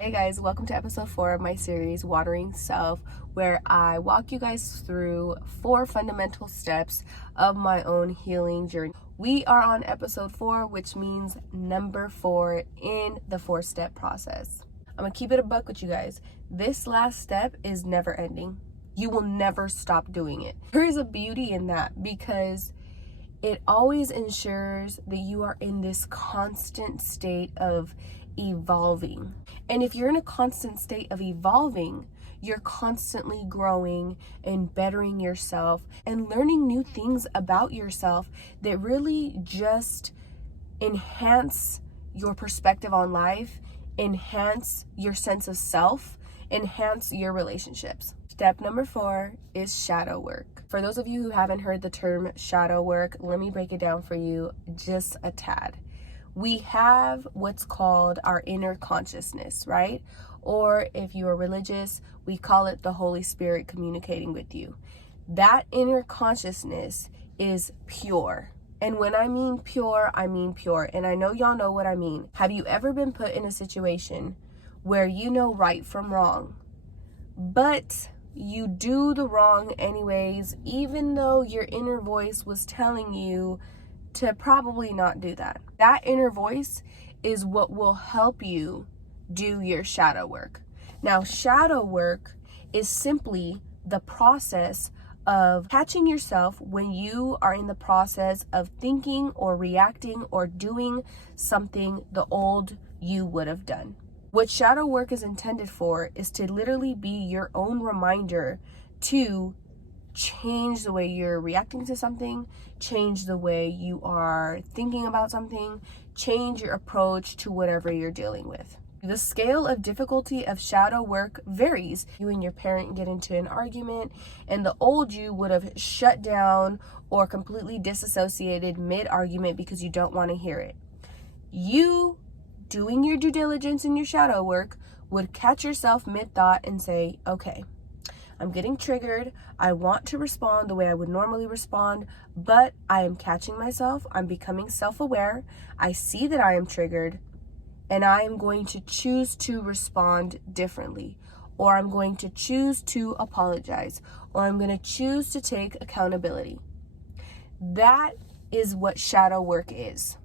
Hey guys, welcome to episode 4 of my series, Watering Self, where I walk you guys through 4 fundamental steps of my own healing journey. We are on episode 4, which means number 4 in the 4-step process. I'm gonna keep it a buck with you guys. This last step is never ending. You will never stop doing it. There is a beauty in that because it always ensures that you are in this constant state of evolving. And if you're in a constant state of evolving, you're constantly growing and bettering yourself and learning new things about yourself that really just enhance your perspective on life, enhance your sense of self, enhance your relationships. Step number 4 is shadow work. For those of you who haven't heard the term shadow work, let me break it down for you just a tad. We have what's called our inner consciousness, right? Or if you are religious, we call it the Holy Spirit communicating with you. That inner consciousness is pure. And when I mean pure, I mean pure. And I know y'all know what I mean. Have you ever been put in a situation where you know right from wrong, but you do the wrong anyways, even though your inner voice was telling you to probably not do that? That inner voice is what will help you do your shadow work. Now, shadow work is simply the process of catching yourself when you are in the process of thinking or reacting or doing something the old you would have done. What shadow work is intended for is to literally be your own reminder to change the way you're reacting to something, change the way you are thinking about something, change your approach to whatever you're dealing with. The scale of difficulty of shadow work varies. You and your parent get into an argument, and the old you would have shut down or completely disassociated mid-argument because you don't want to hear it. You, doing your due diligence in your shadow work, would catch yourself mid-thought and say, okay, I'm getting triggered. I want to respond the way I would normally respond, but I am catching myself. I'm becoming self-aware. I see that I am triggered, and I am going to choose to respond differently, or I'm going to choose to apologize, or I'm going to choose to take accountability. That is what shadow work is.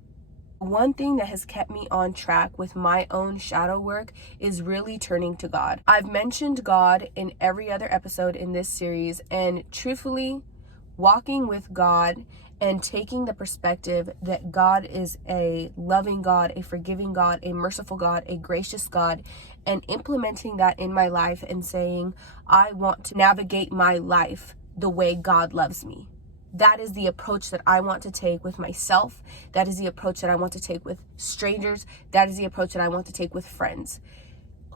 One thing that has kept me on track with my own shadow work is really turning to God. I've mentioned God in every other episode in this series, and truthfully, walking with God and taking the perspective that God is a loving God, a forgiving God, a merciful God, a gracious God, and implementing that in my life and saying, I want to navigate my life the way God loves me. That is the approach that I want to take with myself. That is the approach that I want to take with strangers. That is the approach that I want to take with friends.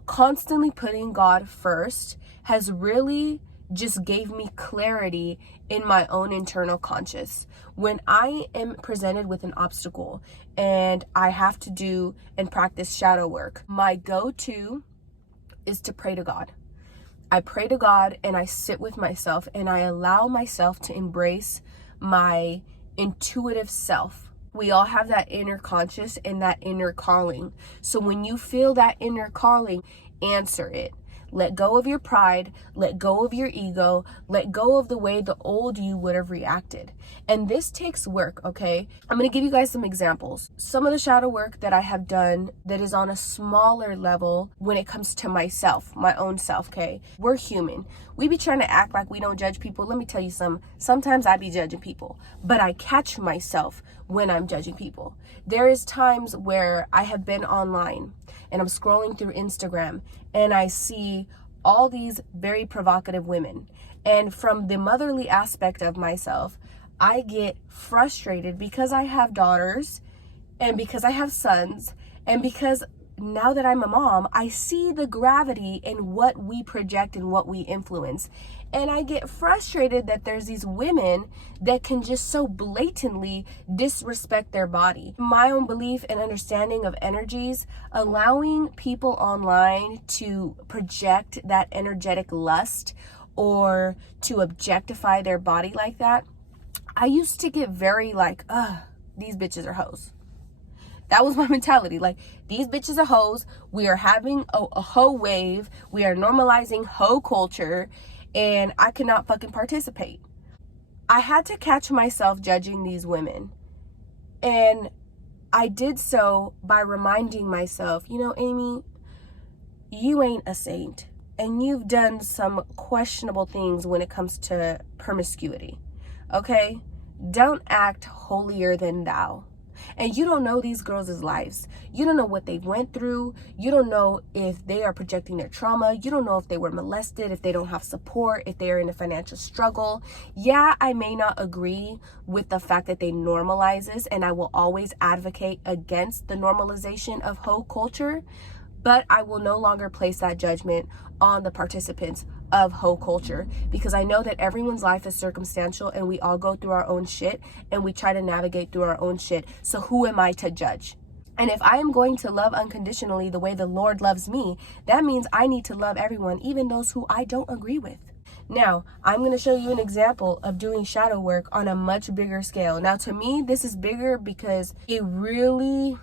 Constantly putting God first has really just gave me clarity in my own internal conscious. When I am presented with an obstacle and I have to do and practice shadow work, my go-to is to pray to God. I pray to God and I sit with myself and I allow myself to embrace my intuitive self. We all have that inner conscious and that inner calling. So when you feel that inner calling, answer it. Let go of your pride, let go of your ego, let go of the way the old you would have reacted. And this takes work, okay? I'm gonna give you guys some examples. Some of the shadow work that I have done that is on a smaller level when it comes to myself, my own self, okay? We're human. We be trying to act like we don't judge people. Let me tell you sometimes I be judging people, but I catch myself when I'm judging people. There is times where I have been online and I'm scrolling through Instagram and I see all these very provocative women. And from the motherly aspect of myself, I get frustrated because I have daughters and because I have sons and because now that I'm a mom, I see the gravity in what we project and what we influence. And I get frustrated that there's these women that can just so blatantly disrespect their body. My own belief and understanding of energies, allowing people online to project that energetic lust or to objectify their body like that, I used to get very like, these bitches are hoes. That was my mentality. Like, these bitches are hoes. We are having a hoe wave. We are normalizing hoe culture, and I could not fucking participate. I had to catch myself judging these women. And I did so by reminding myself, you know, Amy, you ain't a saint. And you've done some questionable things when it comes to promiscuity. Okay? Don't act holier than thou. And you don't know these girls' lives. You don't know what they've went through. You don't know if they are projecting their trauma. You don't know if they were molested, if they don't have support, if they are in a financial struggle. Yeah, I may not agree with the fact that they normalize this, and I will always advocate against the normalization of hoe culture, but I will no longer place that judgment on the participants of hoe culture, because I know that everyone's life is circumstantial and we all go through our own shit and we try to navigate through our own shit. So who am I to judge? And if I am going to love unconditionally the way the Lord loves me, that means I need to love everyone, even those who I don't agree with. Now, I'm going to show you an example of doing shadow work on a much bigger scale. Now, to me, this is bigger because it really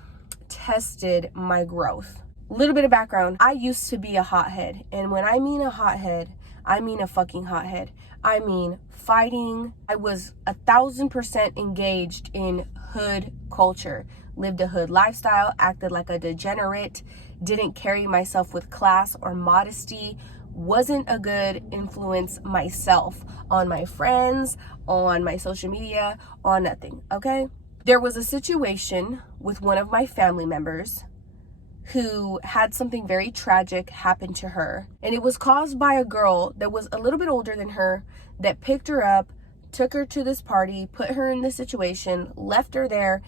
tested my growth. Little bit of background. I used to be a hothead. And when I mean a hothead, I mean a fucking hothead. I mean fighting. I was 1,000% engaged in hood culture. Lived a hood lifestyle, acted like a degenerate, didn't carry myself with class or modesty, wasn't a good influence myself on my friends, on my social media, on nothing, okay? There was a situation with one of my family members who had something very tragic happen to her. And it was caused by a girl that was a little bit older than her that picked her up, took her to this party, put her in this situation, left her there.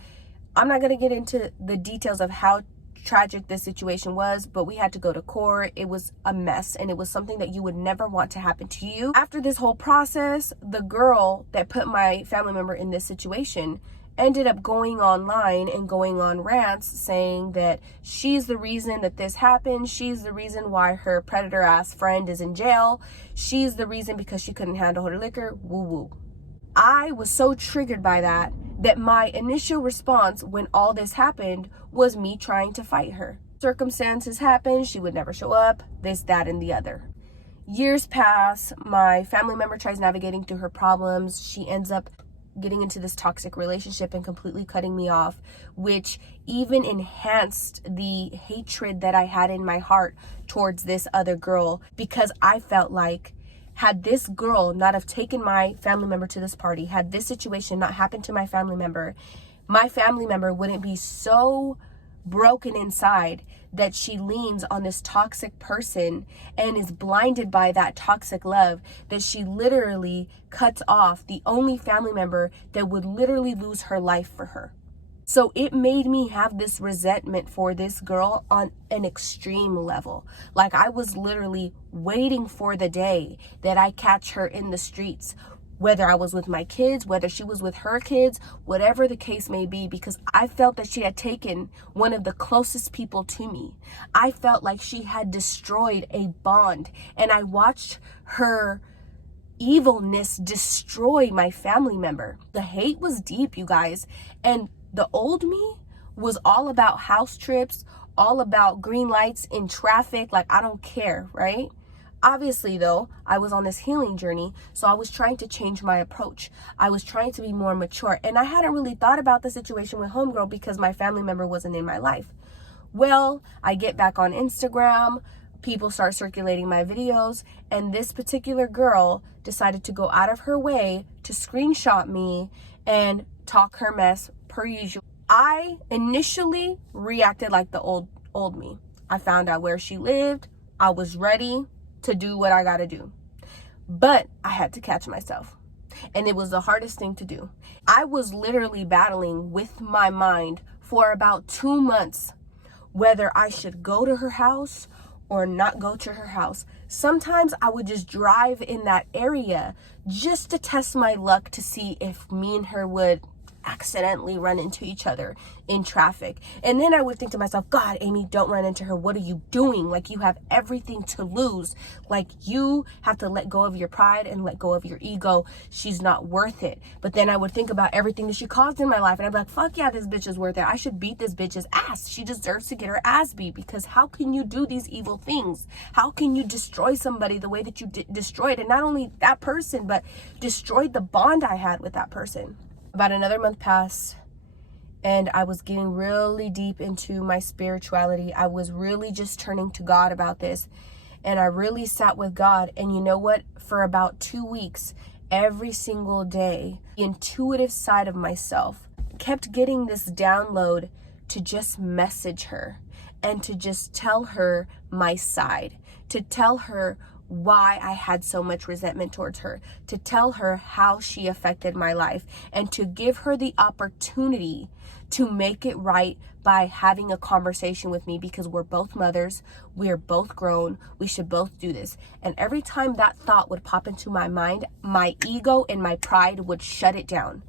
I'm not going to get into the details of how tragic this situation was, but we had to go to court. It was a mess, and it was something that you would never want to happen to you. After this whole process, the girl that put my family member in this situation ended up going online and going on rants saying that she's the reason that this happened. She's the reason why her predator ass friend is in jail. She's the reason because she couldn't handle her liquor. Woo woo. I was so triggered by that my initial response when all this happened was me trying to fight her. Circumstances happened. She would never show up. This, that, and the other. Years pass. My family member tries navigating through her problems. She ends up getting into this toxic relationship and completely cutting me off, which even enhanced the hatred that I had in my heart towards this other girl, because I felt like had this girl not have taken my family member to this party, had this situation not happened to my family member wouldn't be so broken inside that she leans on this toxic person and is blinded by that toxic love that she literally cuts off the only family member that would literally lose her life for her. So it made me have this resentment for this girl on an extreme level. Like, I was literally waiting for the day that I catch her in the streets, whether I was with my kids, whether she was with her kids, whatever the case may be, because I felt that she had taken one of the closest people to me. I felt like she had destroyed a bond, and I watched her evilness destroy my family member. The hate was deep, you guys, and the old me was all about house trips, all about green lights in traffic. Like, I don't care, right? Obviously, though, I was on this healing journey, so I was trying to change my approach. I was trying to be more mature, and I hadn't really thought about the situation with homegirl because my family member wasn't in my life. Well, I get back on Instagram, people start circulating my videos, and this particular girl decided to go out of her way to screenshot me and talk her mess per usual. I initially reacted like the old me. I found out where she lived. I was ready to do what I gotta do. But I had to catch myself. And it was the hardest thing to do. I was literally battling with my mind for about 2 months whether I should go to her house or not go to her house. Sometimes I would just drive in that area just to test my luck to see if me and her would accidentally run into each other in traffic. And then I would think to myself, God, Amy, don't run into her. What are you doing? Like, you have everything to lose. Like, you have to let go of your pride and let go of your ego. She's not worth it. But then I would think about everything that she caused in my life, and I'd be like, fuck yeah, this bitch is worth it. I should beat this bitch's ass. She deserves to get her ass beat, because how can you do these evil things? How can you destroy somebody the way that you destroyed, and not only that person, but destroyed the bond I had with that person? About another month passed, and I was getting really deep into my spirituality. I was really just turning to God about this, and I really sat with God. And you know what? For about 2 weeks, every single day, the intuitive side of myself kept getting this download to just message her and to just tell her my side, to tell her why I had so much resentment towards her, to tell her how she affected my life, and to give her the opportunity to make it right by having a conversation with me, because we're both mothers, we're both grown, we should both do this. And every time that thought would pop into my mind, my ego and my pride would shut it down.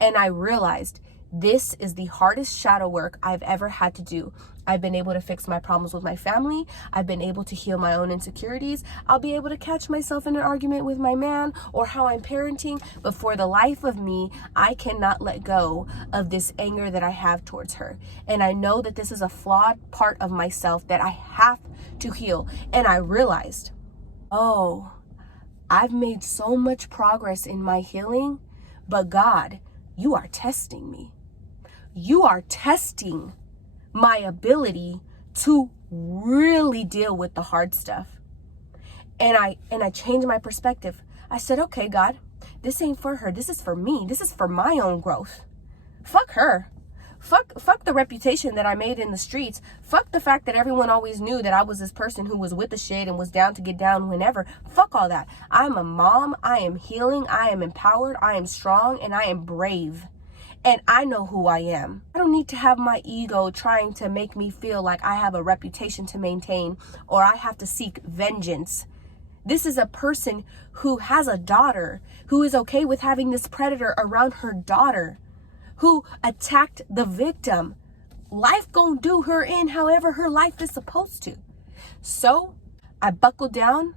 And I realized this is the hardest shadow work I've ever had to do. I've been able to fix my problems with my family. I've been able to heal my own insecurities. I'll be able to catch myself in an argument with my man or how I'm parenting. But for the life of me, I cannot let go of this anger that I have towards her. And I know that this is a flawed part of myself that I have to heal. And I realized, oh, I've made so much progress in my healing, but God, you are testing me. You are testing my ability to really deal with the hard stuff. And I changed my perspective. I said, okay, God, this ain't for her. This is for me. This is for my own growth. Fuck her. Fuck the reputation that I made in the streets. Fuck the fact that everyone always knew that I was this person who was with the shit and was down to get down whenever. Fuck all that. I'm a mom. I am healing. I am empowered. I am strong, and I am brave. And I know who I am. I don't need to have my ego trying to make me feel like I have a reputation to maintain or I have to seek vengeance. This is a person who has a daughter, who is okay with having this predator around her daughter, who attacked the victim. Life gonna do her in however her life is supposed to. So I buckled down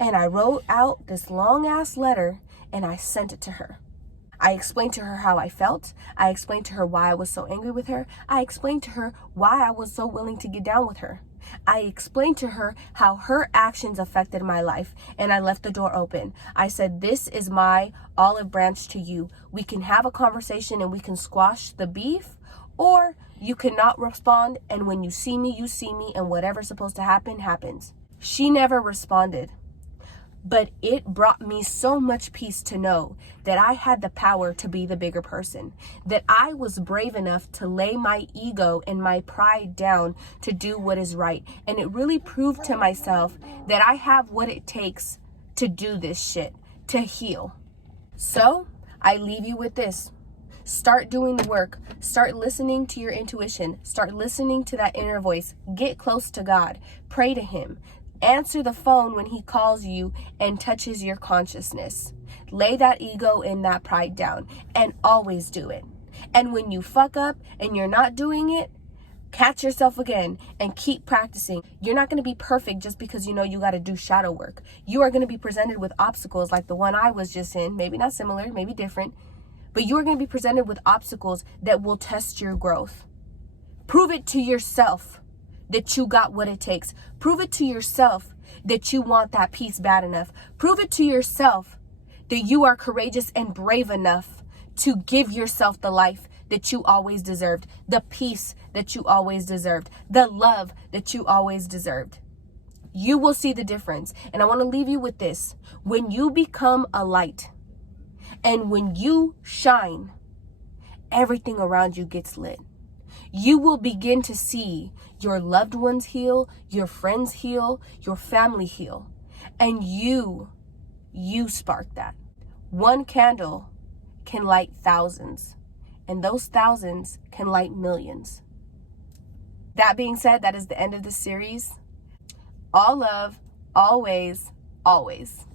and I wrote out this long ass letter and I sent it to her. I explained to her how I felt. I explained to her why I was so angry with her. I explained to her why I was so willing to get down with her. I explained to her how her actions affected my life, and I left the door open. I said, this is my olive branch to you. We can have a conversation and we can squash the beef, or you cannot respond, and when you see me, and whatever's supposed to happen, happens. She never responded. But it brought me so much peace to know that I had the power to be the bigger person, that I was brave enough to lay my ego and my pride down to do what is right. And it really proved to myself that I have what it takes to do this shit, to heal. So I leave you with this. Start doing the work. Start listening to your intuition. Start listening to that inner voice. Get close to God. Pray to Him. Answer the phone when He calls you and touches your consciousness. Lay that ego and that pride down, and always do it. And when you fuck up and you're not doing it, catch yourself again and keep practicing. You're not going to be perfect just because you know you got to do shadow work. You are going to be presented with obstacles like the one I was just in, maybe not similar, maybe different, but you are going to be presented with obstacles that will test your growth. Prove it to yourself that you got what it takes. Prove it to yourself that you want that peace bad enough. Prove it to yourself that you are courageous and brave enough to give yourself the life that you always deserved, the peace that you always deserved, the love that you always deserved. You will see the difference. And I want to leave you with this. When you become a light and when you shine, everything around you gets lit. You will begin to see your loved ones heal, your friends heal, your family heal. And you spark that. One candle can light thousands, and those thousands can light millions. That being said, that is the end of the series. All love, always, always.